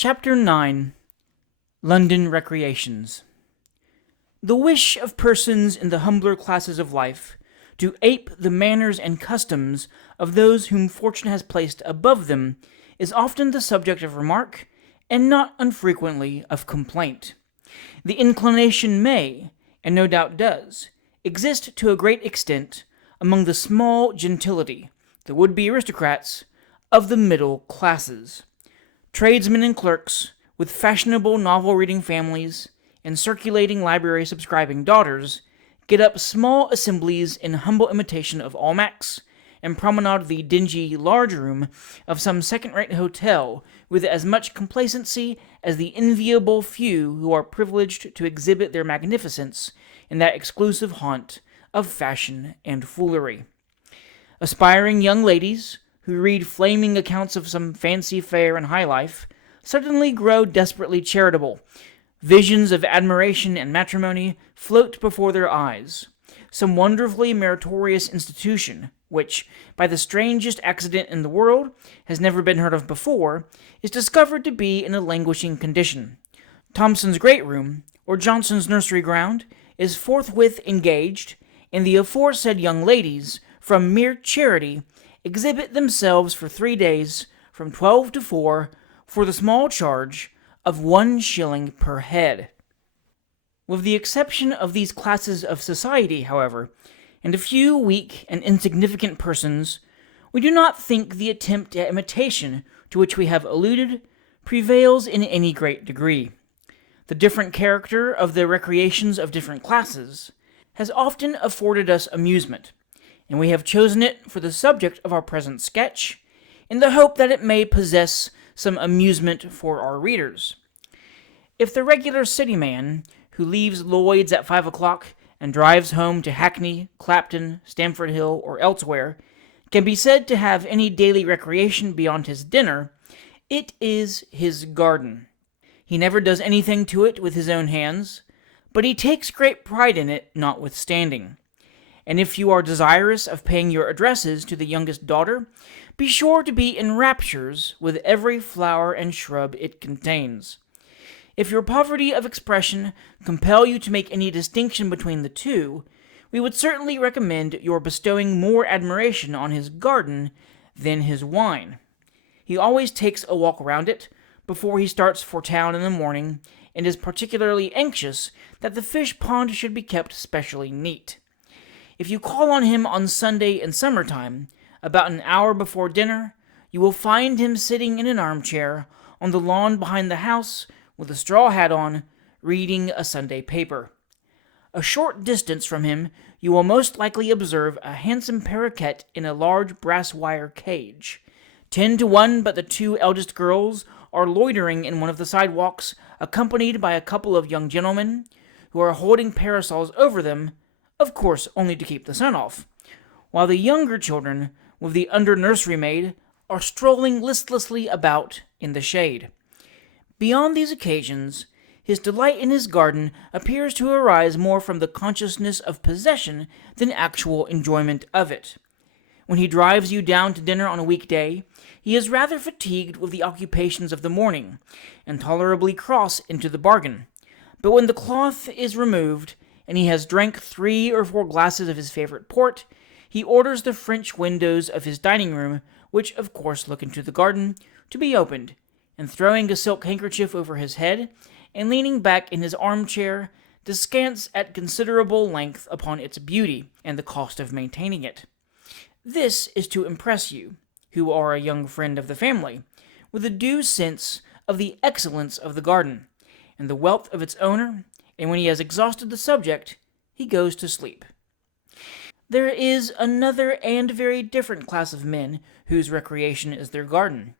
Chapter 9. London Recreations. The wish of persons in the humbler classes of life to ape the manners and customs of those whom fortune has placed above them is often the subject of remark, and not unfrequently of complaint. The inclination may, and no doubt does, exist to a great extent among the small gentility, the would-be aristocrats, of the middle classes. Tradesmen and clerks, with fashionable novel-reading families and circulating library-subscribing daughters, get up small assemblies in humble imitation of Almack's, and promenade the dingy large room of some second-rate hotel with as much complacency as the enviable few who are privileged to exhibit their magnificence in that exclusive haunt of fashion and foolery. Aspiring young ladies, who read flaming accounts of some fancy fair and high life, suddenly grow desperately charitable. Visions of admiration and matrimony float before their eyes. Some wonderfully meritorious institution, which, by the strangest accident in the world, has never been heard of before, is discovered to be in a languishing condition. Thomson's great room, or Johnson's nursery ground, is forthwith engaged, and the aforesaid young ladies, from mere charity, exhibit themselves for 3 days, from 12 to 4, for the small charge of 1 shilling per head. With the exception of these classes of society, however, and a few weak and insignificant persons, we do not think the attempt at imitation to which we have alluded prevails in any great degree. The different character of the recreations of different classes has often afforded us amusement, and we have chosen it for the subject of our present sketch, in the hope that it may possess some amusement for our readers. If the regular city man, who leaves Lloyd's at 5 o'clock and drives home to Hackney, Clapton, Stamford Hill, or elsewhere, can be said to have any daily recreation beyond his dinner, it is his garden. He never does anything to it with his own hands, but he takes great pride in it notwithstanding. And if you are desirous of paying your addresses to the youngest daughter, be sure to be in raptures with every flower and shrub it contains. If your poverty of expression compel you to make any distinction between the two, we would certainly recommend your bestowing more admiration on his garden than his wine. He always takes a walk round it before he starts for town in the morning, and is particularly anxious that the fish pond should be kept specially neat. If you call on him on Sunday in summertime, about an hour before dinner, you will find him sitting in an armchair on the lawn behind the house, with a straw hat on, reading a Sunday paper. A short distance from him you will most likely observe a handsome paroquet in a large brass wire cage. 10 to 1 but the 2 eldest girls are loitering in one of the sidewalks, accompanied by a couple of young gentlemen, who are holding parasols over them, of course only to keep the sun off, while the younger children, with the under-nursery maid, are strolling listlessly about in the shade. Beyond these occasions, his delight in his garden appears to arise more from the consciousness of possession than actual enjoyment of it. When he drives you down to dinner on a weekday, he is rather fatigued with the occupations of the morning, and tolerably cross into the bargain. But when the cloth is removed, and he has drank 3 or 4 glasses of his favorite port, he orders the French windows of his dining room, which of course look into the garden, to be opened, and throwing a silk handkerchief over his head, and leaning back in his armchair, descants at considerable length upon its beauty and the cost of maintaining it. This is to impress you, who are a young friend of the family, with a due sense of the excellence of the garden, and the wealth of its owner, and when he has exhausted the subject, he goes to sleep. There is another and very different class of men whose recreation is their garden.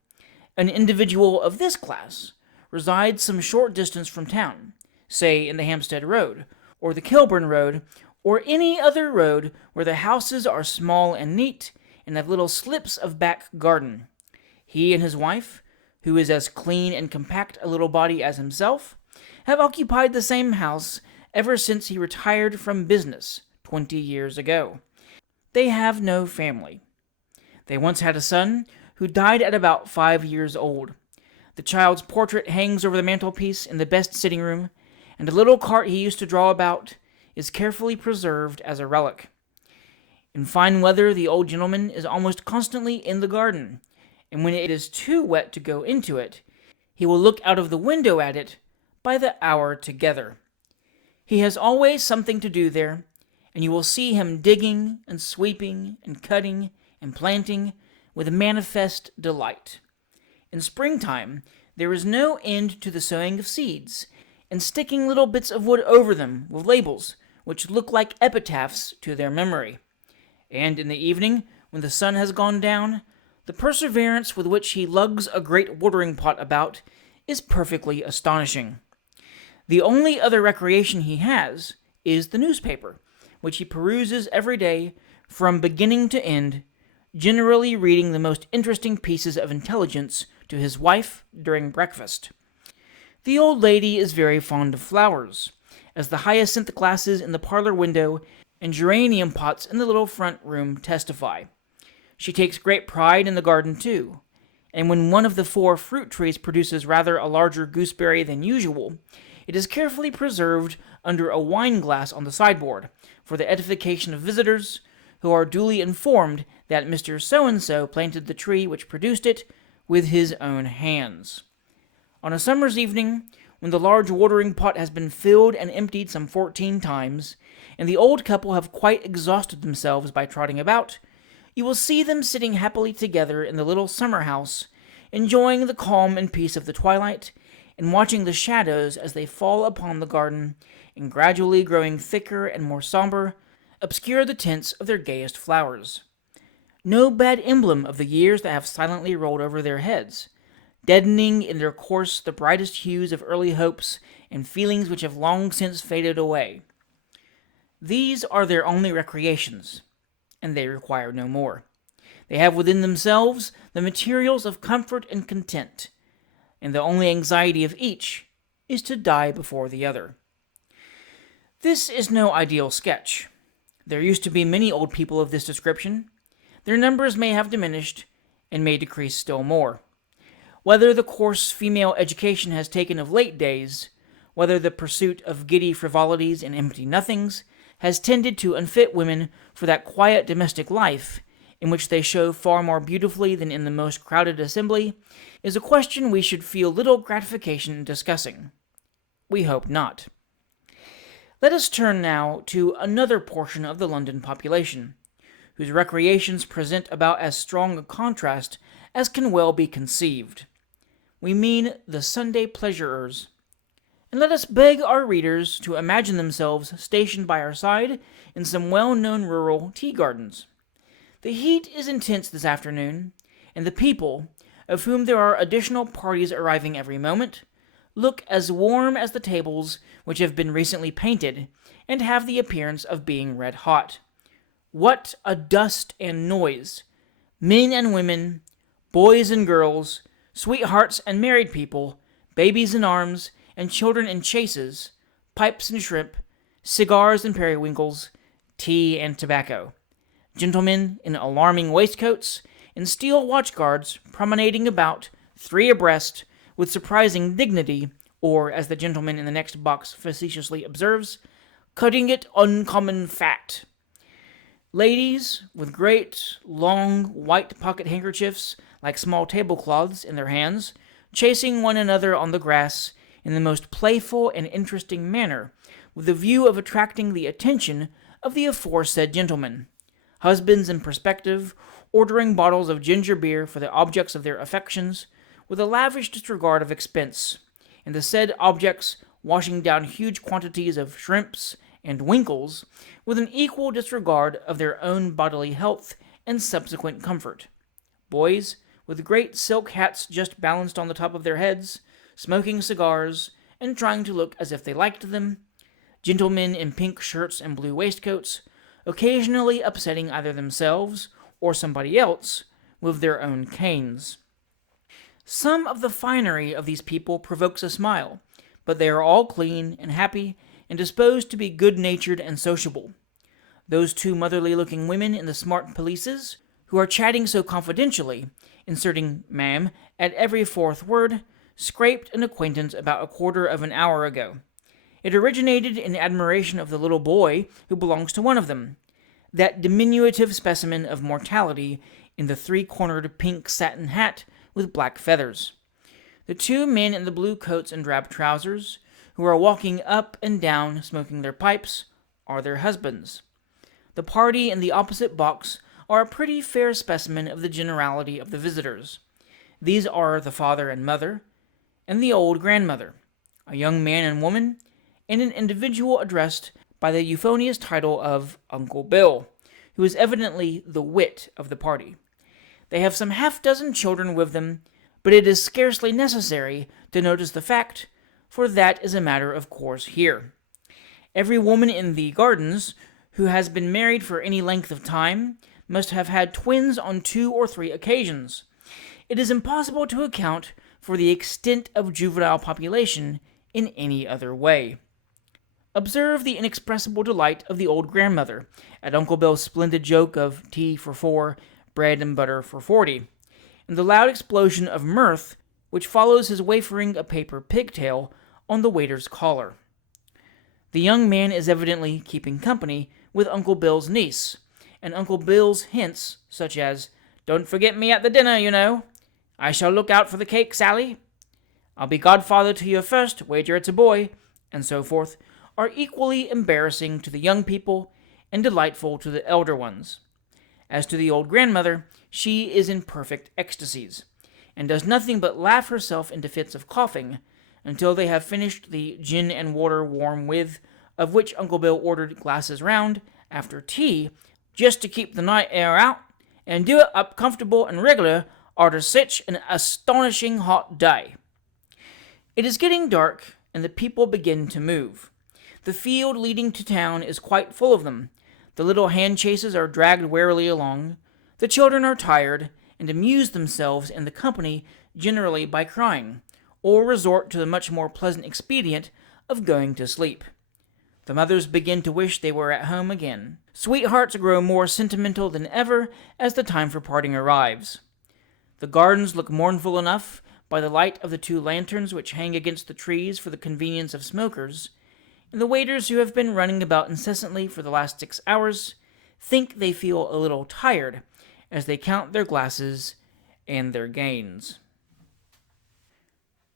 An individual of this class resides some short distance from town, say in the Hampstead Road, or the Kilburn Road, or any other road where the houses are small and neat, and have little slips of back garden. He and his wife, who is as clean and compact a little body as himself, have occupied the same house ever since he retired from business 20 years ago. They have no family. They once had a son who died at about 5 years old. The child's portrait hangs over the mantelpiece in the best sitting room, and a little cart he used to draw about is carefully preserved as a relic. In fine weather, the old gentleman is almost constantly in the garden, and when it is too wet to go into it, he will look out of the window at it by the hour together. He has always something to do there, and you will see him digging and sweeping and cutting and planting with manifest delight. In springtime, there is no end to the sowing of seeds, and sticking little bits of wood over them with labels which look like epitaphs to their memory. And in the evening, when the sun has gone down, the perseverance with which he lugs a great watering pot about is perfectly astonishing. The only other recreation he has is the newspaper, which he peruses every day from beginning to end, generally reading the most interesting pieces of intelligence to his wife during breakfast. The old lady is very fond of flowers, as the hyacinth glasses in the parlor window and geranium pots in the little front room testify. She takes great pride in the garden too, and when one of the 4 fruit trees produces rather a larger gooseberry than usual, it is carefully preserved under a wine glass on the sideboard, for the edification of visitors, who are duly informed that Mr. So-and-so planted the tree which produced it with his own hands. On a summer's evening, when the large watering pot has been filled and emptied some 14 times, and the old couple have quite exhausted themselves by trotting about, you will see them sitting happily together in the little summer house, enjoying the calm and peace of the twilight, and watching the shadows as they fall upon the garden, and gradually growing thicker and more somber, obscure the tints of their gayest flowers. No bad emblem of the years that have silently rolled over their heads, deadening in their course the brightest hues of early hopes and feelings which have long since faded away. These are their only recreations, and they require no more. They have within themselves the materials of comfort and content, and the only anxiety of each is to die before the other. This is no ideal sketch. There used to be many old people of this description. Their numbers may have diminished, and may decrease still more. Whether the course female education has taken of late days, whether the pursuit of giddy frivolities and empty nothings has tended to unfit women for that quiet domestic life, in which they show far more beautifully than in the most crowded assembly, is a question we should feel little gratification in discussing. We hope not. Let us turn now to another portion of the London population, whose recreations present about as strong a contrast as can well be conceived. We mean the Sunday pleasurers. And let us beg our readers to imagine themselves stationed by our side in some well-known rural tea gardens. The heat is intense this afternoon, and the people, of whom there are additional parties arriving every moment, look as warm as the tables which have been recently painted, and have the appearance of being red hot. What a dust and noise! Men and women, boys and girls, sweethearts and married people, babies in arms, and children in chases, pipes and shrimp, cigars and periwinkles, tea and tobacco. Gentlemen in alarming waistcoats, and steel watchguards promenading about, 3 abreast, with surprising dignity, or, as the gentleman in the next box facetiously observes, cutting it uncommon fat. Ladies, with great, long, white pocket handkerchiefs, like small tablecloths, in their hands, chasing one another on the grass in the most playful and interesting manner, with the view of attracting the attention of the aforesaid gentlemen. Husbands in perspective, ordering bottles of ginger beer for the objects of their affections, with a lavish disregard of expense, and the said objects washing down huge quantities of shrimps and winkles, with an equal disregard of their own bodily health and subsequent comfort. Boys, with great silk hats just balanced on the top of their heads, smoking cigars, and trying to look as if they liked them. Gentlemen in pink shirts and blue waistcoats, occasionally upsetting either themselves or somebody else with their own canes. Some of the finery of these people provokes a smile, but they are all clean and happy and disposed to be good-natured and sociable. Those 2 motherly-looking women in the smart pelisses, who are chatting so confidentially, inserting "ma'am" at every 4th word, scraped an acquaintance about a quarter of an hour ago. It originated in admiration of the little boy who belongs to one of them, that diminutive specimen of mortality in the three-cornered pink satin hat with black feathers. The two men in the blue coats and drab trousers, who are walking up and down smoking their pipes, are their husbands. The party in the opposite box are a pretty fair specimen of the generality of the visitors. These are the father and mother, and the old grandmother, a young man and woman, and an individual addressed by the euphonious title of Uncle Bill, who is evidently the wit of the party. They have some half-dozen children with them, but it is scarcely necessary to notice the fact, for that is a matter of course here. Every woman in the gardens who has been married for any length of time must have had twins on 2 or 3 occasions. It is impossible to account for the extent of juvenile population in any other way. Observe the inexpressible delight of the old grandmother at Uncle Bill's splendid joke of tea for 4, bread and butter for 40, and the loud explosion of mirth which follows his wafering a paper pigtail on the waiter's collar. The young man is evidently keeping company with Uncle Bill's niece, and Uncle Bill's hints, such as, "Don't forget me at the dinner, you know. I shall look out for the cake, Sally. I'll be godfather to your first, wager it's a boy," and so forth, are equally embarrassing to the young people and delightful to the elder ones. As to the old grandmother, she is in perfect ecstasies, and does nothing but laugh herself into fits of coughing, until they have finished the gin and water warm with, of which Uncle Bill ordered glasses round, after tea, just to keep the night air out, and do it up comfortable and regular arter sich an astonishing hot day. It is getting dark, and the people begin to move. The field leading to town is quite full of them. The little hand chases are dragged warily along. The children are tired, and amuse themselves in the company generally by crying, or resort to the much more pleasant expedient of going to sleep. The mothers begin to wish they were at home again. Sweethearts grow more sentimental than ever as the time for parting arrives. The gardens look mournful enough by the light of the 2 lanterns which hang against the trees for the convenience of smokers, and the waiters who have been running about incessantly for the last 6 hours think they feel a little tired as they count their glasses and their gains.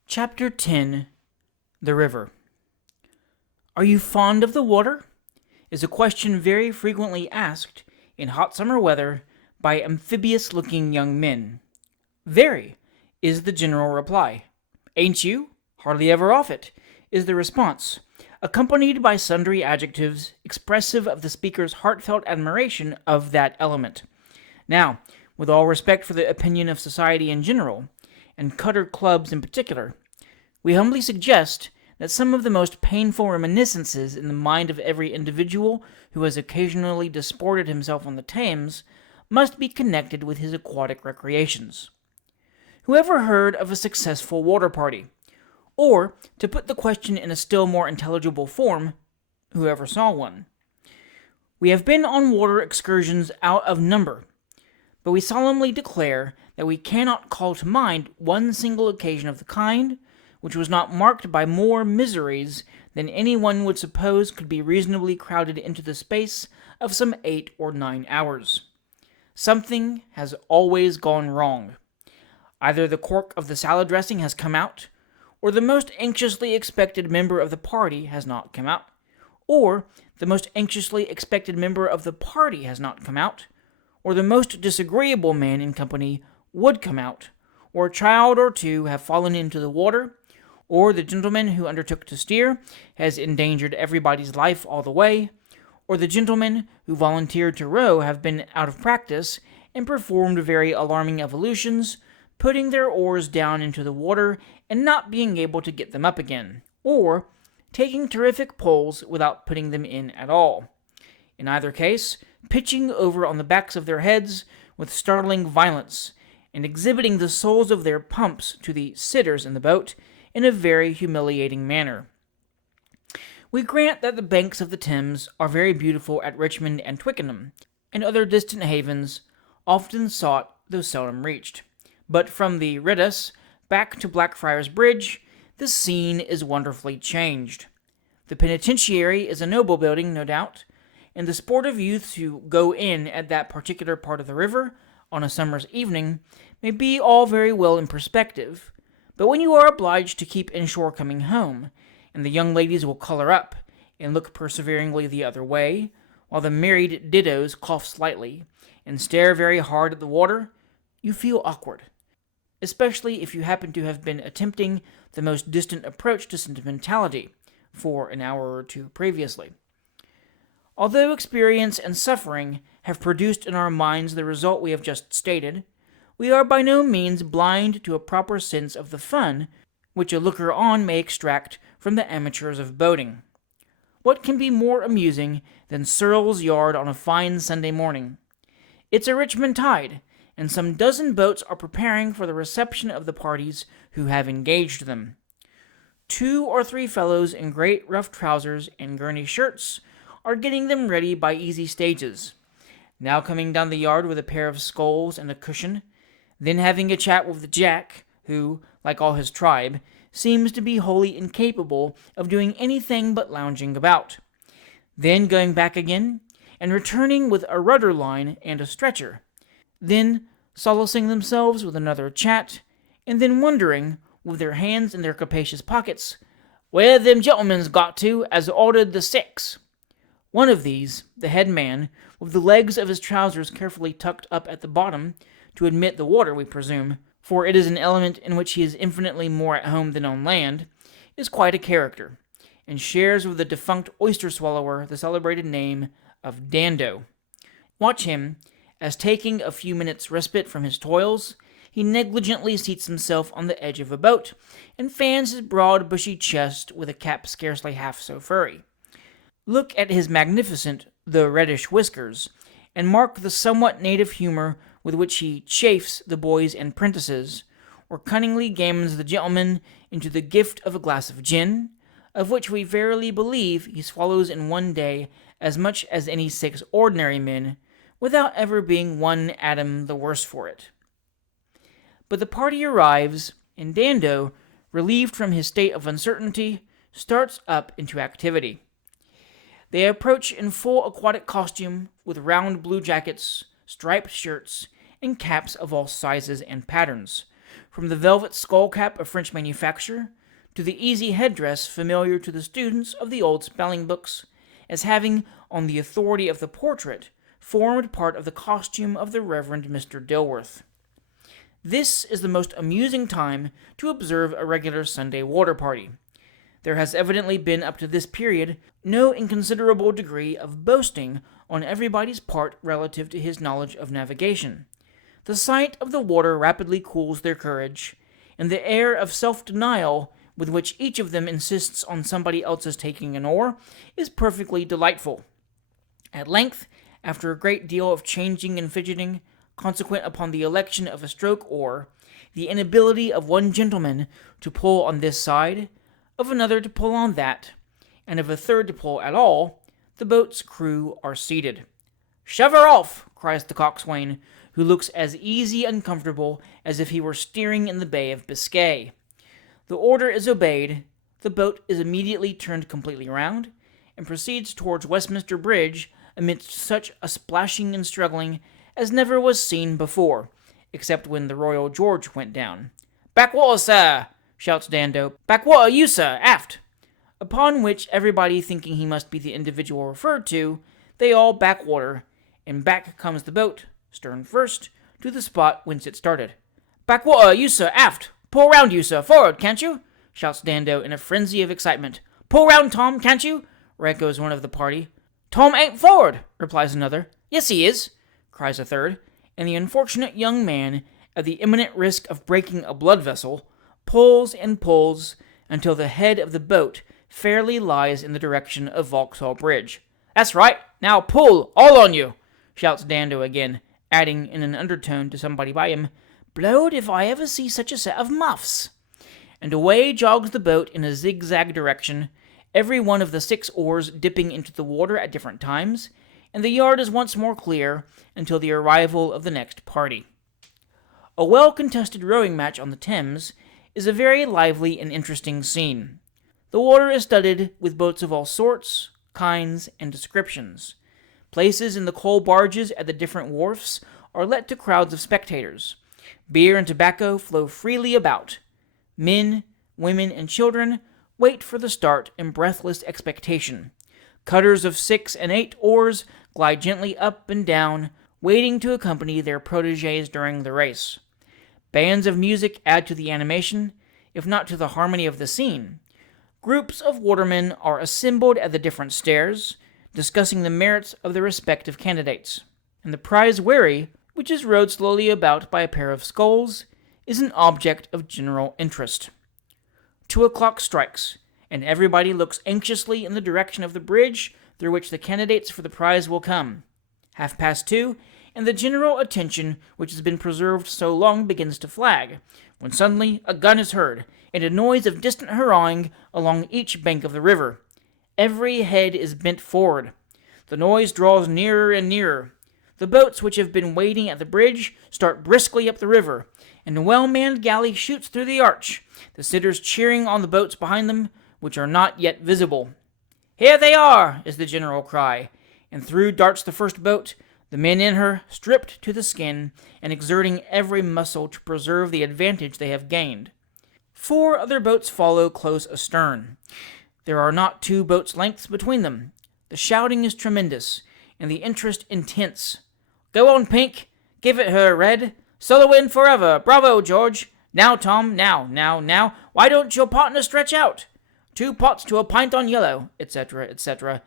Chapter 10. The River. Are you fond of the water? Is a question very frequently asked in hot summer weather by amphibious-looking young men. Very, is the general reply. Ain't you? Hardly ever off it, is the response, accompanied by sundry adjectives expressive of the speaker's heartfelt admiration of that element. Now, with all respect for the opinion of society in general, and Cutter clubs in particular, we humbly suggest that some of the most painful reminiscences in the mind of every individual who has occasionally disported himself on the Thames must be connected with his aquatic recreations. Who ever heard of a successful water party? Or, to put the question in a still more intelligible form, who ever saw one? We have been on water excursions out of number, but we solemnly declare that we cannot call to mind one single occasion of the kind which was not marked by more miseries than any one would suppose could be reasonably crowded into the space of some 8 or 9 hours. Something has always gone wrong. Either the cork of the salad dressing has come out, or the most anxiously expected member of the party has not come out, or the most anxiously expected member of the party has not come out, or the most disagreeable man in company would come out, or a child or 2 have fallen into the water, or the gentleman who undertook to steer has endangered everybody's life all the way, or the gentlemen who volunteered to row have been out of practice and performed very alarming evolutions, putting their oars down into the water and not being able to get them up again, or taking terrific pulls without putting them in at all. In either case, pitching over on the backs of their heads with startling violence, and exhibiting the soles of their pumps to the sitters in the boat in a very humiliating manner. We grant that the banks of the Thames are very beautiful at Richmond and Twickenham, and other distant havens, often sought though seldom reached. But from the Riddas, back to Blackfriars Bridge, the scene is wonderfully changed. The penitentiary is a noble building, no doubt, and the sportive youths who go in at that particular part of the river on a summer's evening may be all very well in perspective, but when you are obliged to keep inshore coming home, and the young ladies will color up and look perseveringly the other way, while the married dittos cough slightly and stare very hard at the water, you feel awkward, especially if you happen to have been attempting the most distant approach to sentimentality for an hour or two previously. Although experience and suffering have produced in our minds the result we have just stated, we are by no means blind to a proper sense of the fun which a looker-on may extract from the amateurs of boating. What can be more amusing than Searle's Yard on a fine Sunday morning? It's a Richmond tide, and some dozen boats are preparing for the reception of the parties who have engaged them. 2 or 3 fellows in great rough trousers and gurney shirts are getting them ready by easy stages, now coming down the yard with a pair of sculls and a cushion, then having a chat with Jack, who, like all his tribe, seems to be wholly incapable of doing anything but lounging about, then going back again, and returning with a rudder line and a stretcher, then solacing themselves with another chat, and then wondering, with their hands in their capacious pockets, where them gentlemen's got to as ordered the 6. One of these, the head man, with the legs of his trousers carefully tucked up at the bottom, to admit the water, we presume, for it is an element in which he is infinitely more at home than on land, is quite a character, and shares with the defunct oyster-swallower the celebrated name of Dando. Watch him, as taking a few minutes' respite from his toils, he negligently seats himself on the edge of a boat, and fans his broad bushy chest with a cap scarcely half so furry. Look at his magnificent, though reddish whiskers, and mark the somewhat native humor with which he chafes the boys and prentices, or cunningly gammons the gentleman into the gift of a glass of gin, of which we verily believe he swallows in one day as much as any 6 ordinary men, without ever being one atom the worse for it. But the party arrives, and Dando, relieved from his state of uncertainty, starts up into activity. They approach in full aquatic costume, with round blue jackets, striped shirts, and caps of all sizes and patterns, from the velvet skull-cap of French manufacture to the easy headdress familiar to the students of the old spelling books, as having, on the authority of the portrait, formed part of the costume of the Reverend Mr. Dilworth. This is the most amusing time to observe a regular Sunday water party. There has evidently been up to this period no inconsiderable degree of boasting on everybody's part relative to his knowledge of navigation. The sight of the water rapidly cools their courage, and the air of self-denial with which each of them insists on somebody else's taking an oar is perfectly delightful. At length, after a great deal of changing and fidgeting, consequent upon the election of a stroke oar, the inability of one gentleman to pull on this side, of another to pull on that, and of a third to pull at all, the boat's crew are seated. "Shove her off!" cries the coxswain, who looks as easy and comfortable as if he were steering in the Bay of Biscay. The order is obeyed, the boat is immediately turned completely round, and proceeds towards Westminster Bridge amidst such a splashing and struggling as never was seen before, except when the Royal George went down. "Backwater, sir!" shouts Dando. "Backwater, you, sir, aft!" Upon which, everybody thinking he must be the individual referred to, they all backwater, and back comes the boat, stern first, to the spot whence it started. "Backwater, you, sir, aft! Pull round, you, sir, forward, can't you?" shouts Dando in a frenzy of excitement. "Pull round, Tom, can't you?" echoes one of the party. "Tom ain't forward," replies another. "Yes, he is," cries a third, and the unfortunate young man, at the imminent risk of breaking a blood vessel, pulls and pulls until the head of the boat fairly lies in the direction of Vauxhall Bridge. "That's right, now pull, all on you," shouts Dando again, adding in an undertone to somebody by him, "Blowed if I ever see such a set of muffs." And away jogs the boat in a zigzag direction, every one of the 6 oars dipping into the water at different times, and the yard is once more clear until the arrival of the next party. A well-contested rowing match on the Thames is a very lively and interesting scene. The water is studded with boats of all sorts, kinds, and descriptions. Places in the coal barges at the different wharfs are let to crowds of spectators. Beer and tobacco flow freely about. Men, women, and children wait for the start in breathless expectation. Cutters of 6 and 8 oars glide gently up and down, waiting to accompany their protégés during the race. Bands of music add to the animation, if not to the harmony of the scene. Groups of watermen are assembled at the different stairs, discussing the merits of their respective candidates. And the prize wherry, which is rowed slowly about by a pair of sculls, is an object of general interest. 2 o'clock strikes, and everybody looks anxiously in the direction of the bridge through which the candidates for the prize will come. 2:30, and the general attention which has been preserved so long begins to flag, when suddenly a gun is heard, and a noise of distant hurrahing along each bank of the river. Every head is bent forward. The noise draws nearer and nearer. The boats which have been waiting at the bridge start briskly up the river, and a well-manned galley shoots through the arch, the sitters cheering on the boats behind them, which are not yet visible. "Here they are!" is the general cry, and through darts the first boat, the men in her stripped to the skin, and exerting every muscle to preserve the advantage they have gained. 4 other boats follow close astern. There are not 2 boats' lengths between them. The shouting is tremendous, and the interest intense. "Go on, Pink! Give it her, Red! Solo in forever! Bravo, George! Now, Tom! Now! Why don't your partner stretch out? 2 pots to a pint on yellow," etc., etc.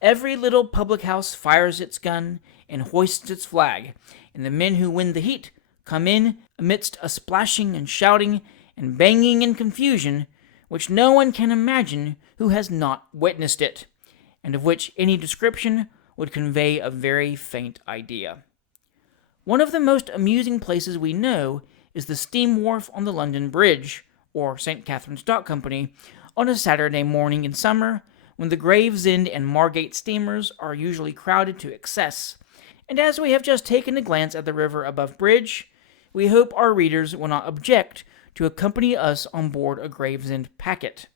Every little public house fires its gun and hoists its flag, and the men who win the heat come in amidst a splashing and shouting and banging and confusion which no one can imagine who has not witnessed it, and of which any description would convey a very faint idea. One of the most amusing places we know is the steam wharf on the London Bridge, or St. Catherine's Dock Company, on a Saturday morning in summer, when the Gravesend and Margate steamers are usually crowded to excess. And as we have just taken a glance at the river above bridge, we hope our readers will not object to accompany us on board a Gravesend packet.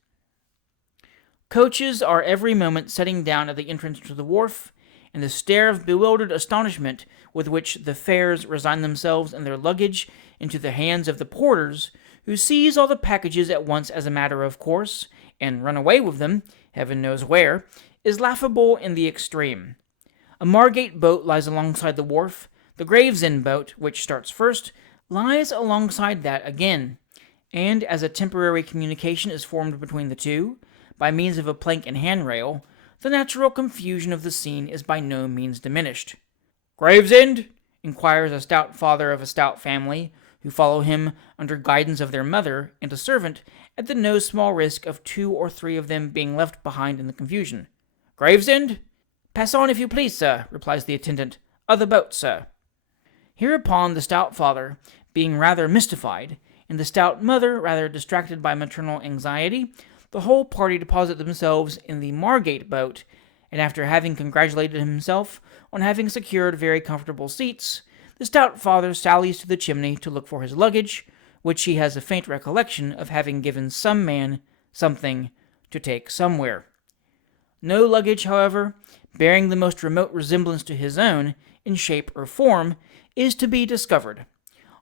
Coaches are every moment setting down at the entrance to the wharf, and the stare of bewildered astonishment with which the fares resign themselves and their luggage into the hands of the porters, who seize all the packages at once as a matter of course, and run away with them, heaven knows where, is laughable in the extreme. A Margate boat lies alongside the wharf. The Gravesend boat, which starts first, lies alongside that again, and as a temporary communication is formed between the two, by means of a plank and handrail, the natural confusion of the scene is by no means diminished. "Gravesend?" inquires a stout father of a stout family, who follow him under guidance of their mother and a servant, at the no small risk of 2 or 3 of them being left behind in the confusion. "Gravesend?" "Pass on, if you please, sir," replies the attendant. "Other boat, sir." Hereupon the stout father, being rather mystified, and the stout mother rather distracted by maternal anxiety, the whole party deposit themselves in the Margate boat, and after having congratulated himself on having secured very comfortable seats, the stout father sallies to the chimney to look for his luggage, which he has a faint recollection of having given some man something to take somewhere. No luggage, however, bearing the most remote resemblance to his own, in shape or form, is to be discovered,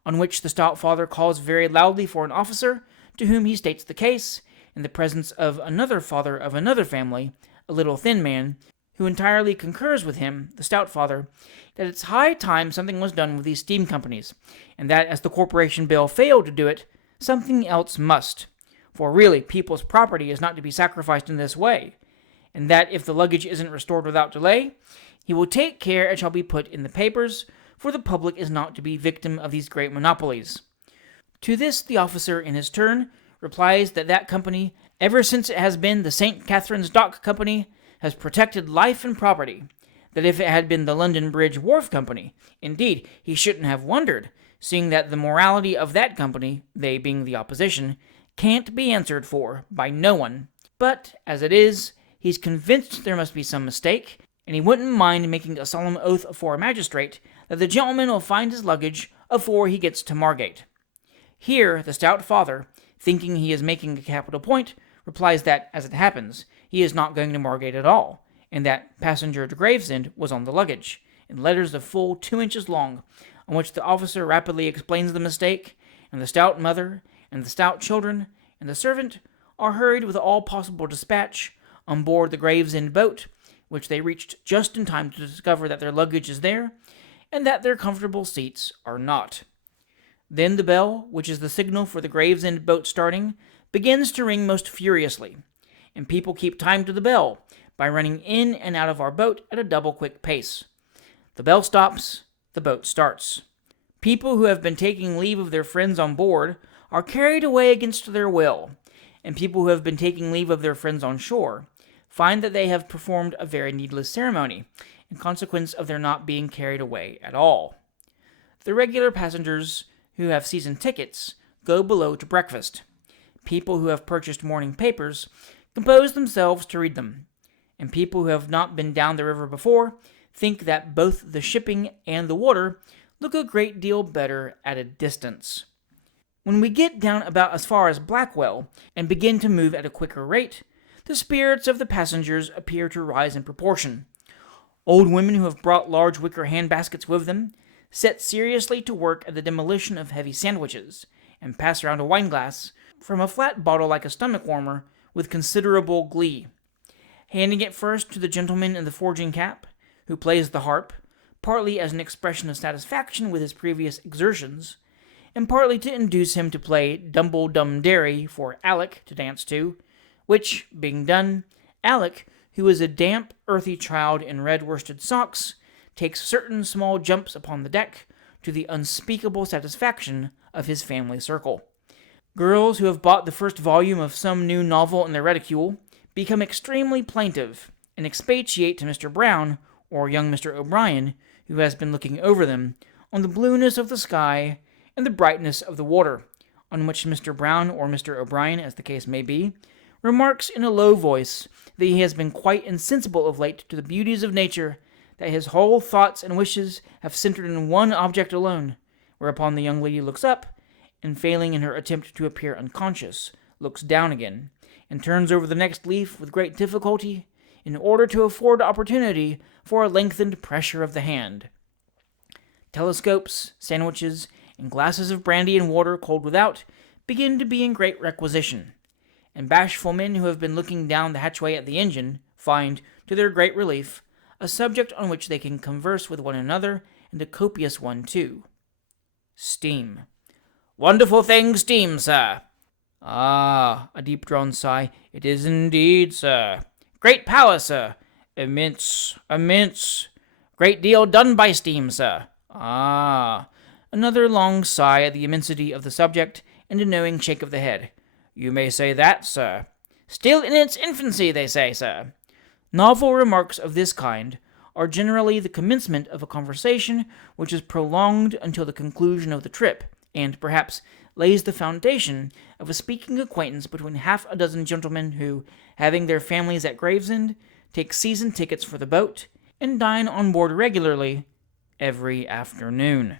on which the stout father calls very loudly for an officer, to whom he states the case, in the presence of another father of another family, a little thin man, who entirely concurs with him, the stout father, that it's high time something was done with these steam companies, and that as the corporation bill failed to do it, something else must, for really people's property is not to be sacrificed in this way, and that if the luggage isn't restored without delay, he will take care it shall be put in the papers, for the public is not to be victim of these great monopolies. To this the officer, in his turn, replies that that company, ever since it has been the St. Catherine's Dock Company, has protected life and property, that if it had been the London Bridge Wharf Company, indeed, he shouldn't have wondered, seeing that the morality of that company, they being the opposition, can't be answered for by no one. But, as it is, he's convinced there must be some mistake, and he wouldn't mind making a solemn oath afore a magistrate that the gentleman will find his luggage afore he gets to Margate. Here the stout father, thinking he is making a capital point, replies that, as it happens, he is not going to Margate at all, and that passenger to Gravesend was on the luggage, in letters of full 2 inches long, on which the officer rapidly explains the mistake, and the stout mother, and the stout children, and the servant are hurried with all possible dispatch on board the Gravesend boat, which they reached just in time to discover that their luggage is there, and that their comfortable seats are not. Then the bell, which is the signal for the Gravesend boat starting, begins to ring most furiously, and people keep time to the bell by running in and out of our boat at a double-quick pace. The bell stops, the boat starts. People who have been taking leave of their friends on board are carried away against their will, and people who have been taking leave of their friends on shore find that they have performed a very needless ceremony, in consequence of their not being carried away at all. The regular passengers who have season tickets go below to breakfast. People who have purchased morning papers compose themselves to read them, and people who have not been down the river before think that both the shipping and the water look a great deal better at a distance. When we get down about as far as Blackwell and begin to move at a quicker rate, the spirits of the passengers appear to rise in proportion. Old women who have brought large wicker hand-baskets with them set seriously to work at the demolition of heavy sandwiches, and pass around a wine-glass from a flat bottle like a stomach-warmer with considerable glee, handing it first to the gentleman in the foraging cap, who plays the harp, partly as an expression of satisfaction with his previous exertions, and partly to induce him to play Dumble-Dum-Derry for Alec to dance to, which, being done, Alec, who is a damp, earthy child in red worsted socks, takes certain small jumps upon the deck, to the unspeakable satisfaction of his family circle. Girls who have bought the first volume of some new novel in their reticule become extremely plaintive, and expatiate to Mr. Brown, or young Mr. O'Brien, who has been looking over them, on the blueness of the sky and the brightness of the water, on which Mr. Brown, or Mr. O'Brien, as the case may be, remarks in a low voice that he has been quite insensible of late to the beauties of nature, that his whole thoughts and wishes have centered in one object alone, whereupon the young lady looks up, and failing in her attempt to appear unconscious, looks down again, and turns over the next leaf with great difficulty, in order to afford opportunity for a lengthened pressure of the hand. Telescopes, sandwiches, and glasses of brandy and water cold without begin to be in great requisition, and bashful men who have been looking down the hatchway at the engine find, to their great relief, a subject on which they can converse with one another, and a copious one too. Steam. "Wonderful thing, steam, sir." "Ah," a deep-drawn sigh. "It is indeed, sir." "Great power, sir." "Immense, immense." "Great deal done by steam, sir." "Ah." Another long sigh at the immensity of the subject, and a knowing shake of the head. "You may say that, sir." "Still in its infancy, they say, sir." Novel remarks of this kind are generally the commencement of a conversation which is prolonged until the conclusion of the trip, and, perhaps, lays the foundation of a speaking acquaintance between half a dozen gentlemen who, having their families at Gravesend, take season tickets for the boat, and dine on board regularly every afternoon.